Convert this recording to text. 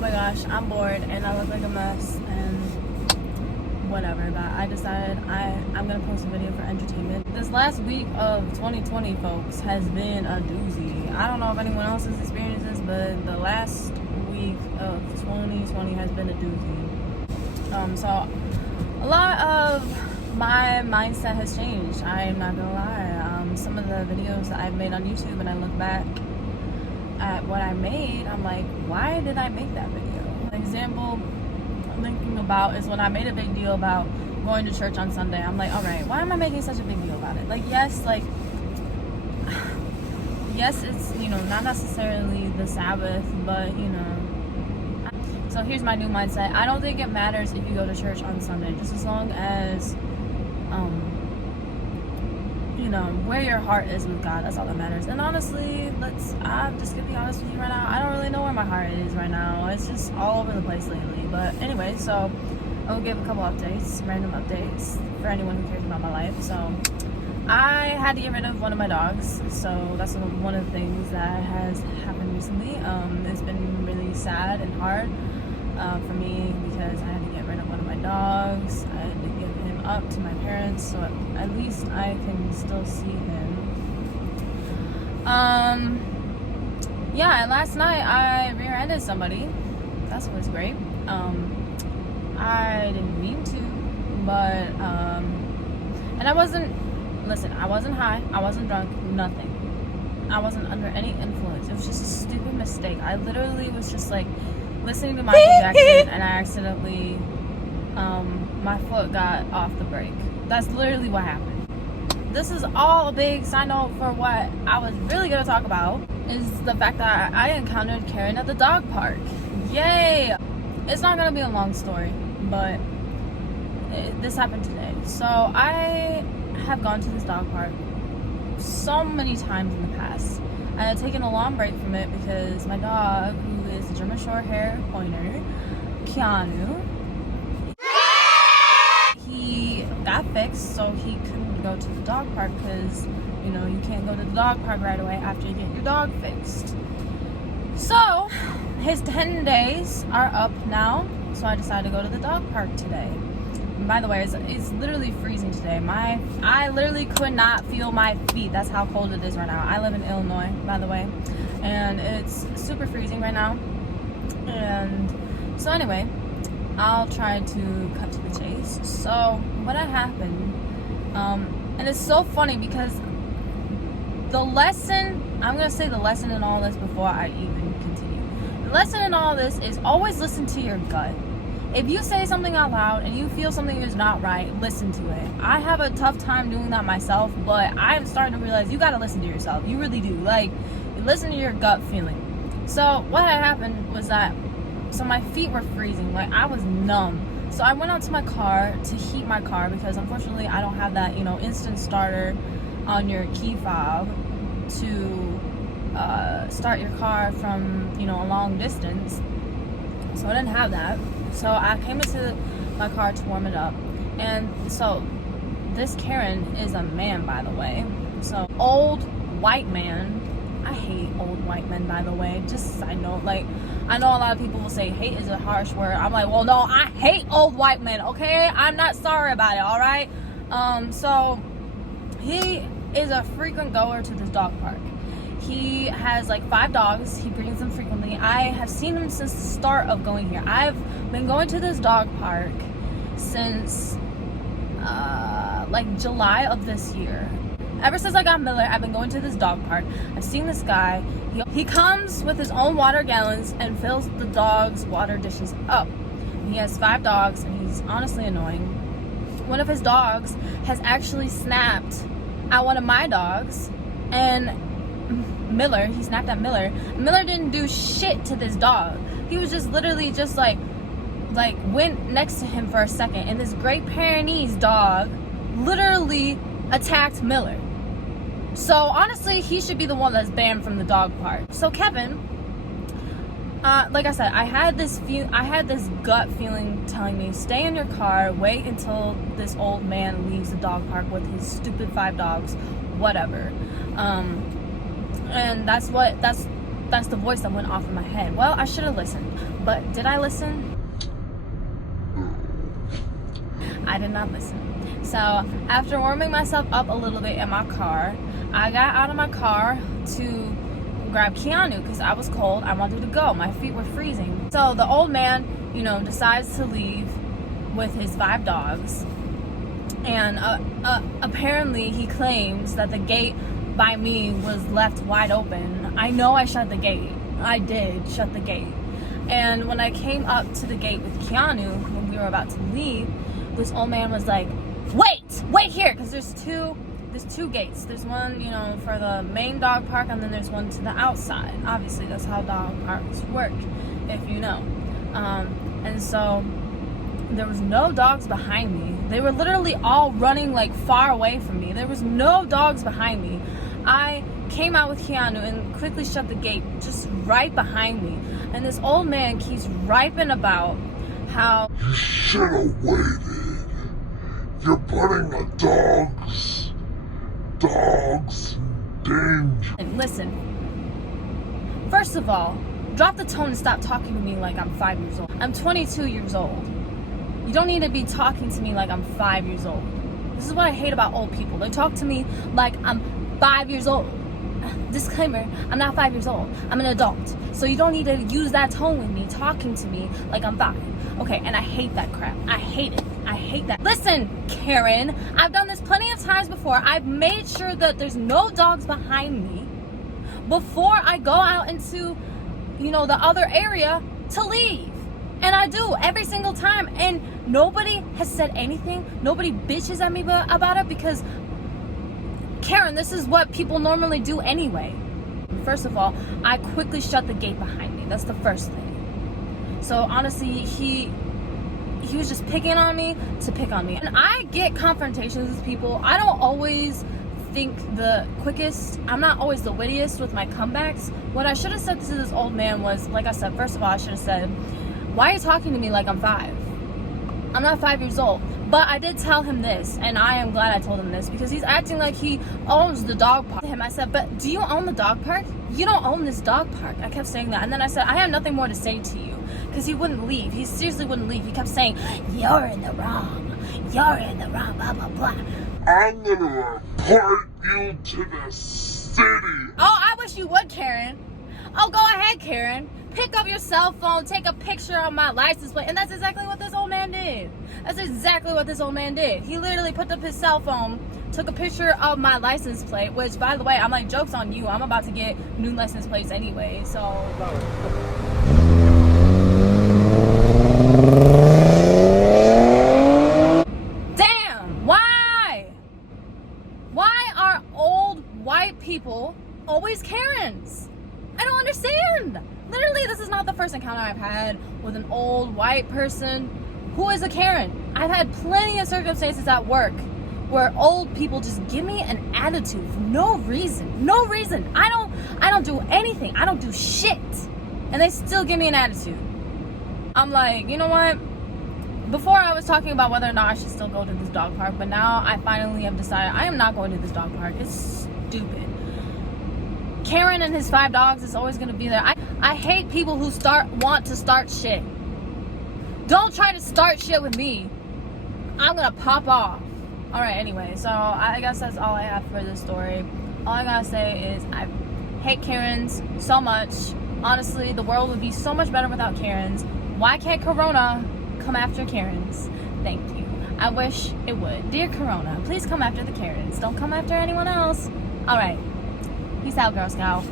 my gosh, I'm bored and I look like a mess and whatever, but I decided I'm gonna post a video for entertainment. This last week of 2020, folks, has been a doozy. I don't know if anyone else has experienced this, but the last week of 2020 has been a doozy. So a lot of my mindset has changed. I'm not gonna lie. Some of the videos that I've made on YouTube, and I look back at what I made, I'm like, why did I make that video? An example I'm thinking about is when I made a big deal about going to church on Sunday. I'm like, all right, why am I making such a big deal about it? Yes, it's, not necessarily the Sabbath, but, So here's my new mindset. I don't think it matters if you go to church on Sunday, just as long as, where your heart is with God. That's all that matters. And honestly, I'm just gonna be honest with you right now. I don't really know where my heart is right now. It's just all over the place lately. But anyway, so I will give a couple updates, random updates for anyone who cares about my life. So I had to get rid of one of my dogs. So that's one of the things that has happened recently. It's been really sad and hard for me because I had to get rid of one of my dogs. I had to give him up to my parents, so at least I can still see him. Yeah, and last night I rear-ended somebody. That's always great. I didn't mean to, but and I wasn't high, I wasn't drunk, nothing. I wasn't under any influence. It was just a stupid mistake. I literally was just listening to Michael Jackson, and I accidentally my foot got off the brake. That's literally what happened. This is all a big side note for what I was really gonna talk about, is the fact that I encountered Karen at the dog park. Yay! It's not gonna be a long story, but this happened today. So I have gone to this dog park so many times in the past. I had taken a long break from it because my dog, who is a German short hair pointer, Keanu, he got fixed, so he couldn't go to the dog park because, you can't go to the dog park right away after you get your dog fixed. So his 10 days are up now, so I decided to go to the dog park today. And by the way, it's literally freezing today. I literally could not feel my feet. That's how cold it is right now. I live in Illinois, by the way, and it's super freezing right now. And so anyway, I'll try to cut to the chase. So what had happened, and it's so funny because I'm going to say the lesson in all this before I even continue. The lesson in all this is always listen to your gut. If you say something out loud and you feel something is not right, listen to it. I have a tough time doing that myself, but I'm starting to realize you got to listen to yourself. You really do. You listen to your gut feeling. So what had happened was that, so my feet were freezing. I was numb. So I went out to my car to heat my car because unfortunately I don't have that, instant starter on your key fob to start your car from, a long distance. So I didn't have that. So I came into my car to warm it up. And so this Karen is a man, by the way. So old white man. I hate old white men, by the way. Just a side note. I know a lot of people will say hate is a harsh word. I'm like, well, no, I hate old white men, okay? I'm not sorry about it, all right? So he is a frequent goer to this dog park. He has 5 dogs. He brings them frequently. I have seen him since the start of going here. I've been going to this dog park since July of this year. Ever since I got Miller, I've been going to this dog park. I've seen this guy. He comes with his own water gallons and fills the dogs' water dishes up. He has 5 dogs, and he's honestly annoying. One of his dogs has actually snapped at one of my dogs, and he snapped at Miller. Miller didn't do shit to this dog. He was just literally just went next to him for a second, and this Great Pyrenees dog literally attacked Miller. So honestly, he should be the one that's banned from the dog park. So Kevin, like I said, I had this gut feeling telling me, stay in your car, wait until this old man leaves the dog park with his stupid 5 dogs, whatever. And that's that's the voice that went off in my head. Well, I should have listened. But did I listen? I did not listen. So after warming myself up a little bit in my car, I got out of my car to grab Keanu because I was cold. I wanted to go. My feet were freezing. So the old man, decides to leave with his 5 dogs. And apparently he claims that the gate by me was left wide open. I know I shut the gate. I did shut the gate. And when I came up to the gate with Keanu, when we were about to leave, this old man was like, wait here, because there's two gates. There's one, for the main dog park, and then there's one to the outside. Obviously, that's how dog parks work, if you know. And so there was no dogs behind me. They were literally all running like far away from me. There was no dogs behind me. I came out with Keanu and quickly shut the gate just right behind me. And this old man keeps riping about how you should have waited. You're putting the dogs in danger. And listen, first of all, drop the tone and stop talking to me like I'm 5 years old. I'm 22 years old. You don't need to be talking to me like I'm 5 years old. This is what I hate about old people. They talk to me like I'm 5 years old. Disclaimer, I'm not 5 years old. I'm an adult. So you don't need to use that tone with me, talking to me like I'm 5. Okay, and I hate that crap. I hate it. I hate that. Listen, Karen, I've done this plenty of times before. I've made sure that there's no dogs behind me before I go out into, the other area to leave. And I do every single time. And nobody has said anything. Nobody bitches at me about it because, Karen, this is what people normally do anyway. First of all, I quickly shut the gate behind me. That's the first thing. So honestly, he was just picking on me to pick on me. And I get confrontations with people. I don't always think the quickest. I'm not always the wittiest with my comebacks. What I should have said to this old man was, like I said, first of all, I should have said, why are you talking to me like I'm 5? I'm not 5 years old. But I did tell him this, and I am glad I told him this, because he's acting like he owns the dog park. To him, I said, but do you own the dog park? You don't own this dog park. I kept saying that. And then I said, I have nothing more to say to you. Because he wouldn't leave. He seriously wouldn't leave. He kept saying, you're in the wrong. You're in the wrong, blah, blah, blah. I'm going to report you to the city. Oh, I wish you would, Karen. Oh, go ahead, Karen. Pick up your cell phone, take a picture of my license plate. And that's exactly what this old man did. That's exactly what this old man did. He literally put up his cell phone, took a picture of my license plate, which, by the way, I'm like, joke's on you. I'm about to get new license plates anyway, so... Damn! Why? Why are old white people always Karens? I don't understand. Literally, this is not the first encounter I've had with an old white person who is a Karen. I've had plenty of circumstances at work where old people just give me an attitude for no reason. No reason. I don't do anything. I don't do shit. And they still give me an attitude. I'm like, you know what? Before I was talking about whether or not I should still go to this dog park, but now I finally have decided I am not going to this dog park. It's stupid. Karen and his 5 dogs is always going to be there. I hate people who want to start shit. Don't try to start shit with me. I'm going to pop off. Alright, anyway, so I guess that's all I have for this story. All I gotta say is I hate Karens so much. Honestly, the world would be so much better without Karens. Why can't Corona come after Karens? Thank you. I wish it would. Dear Corona, please come after the Karens. Don't come after anyone else. Alright. Peace out, Girl Scout.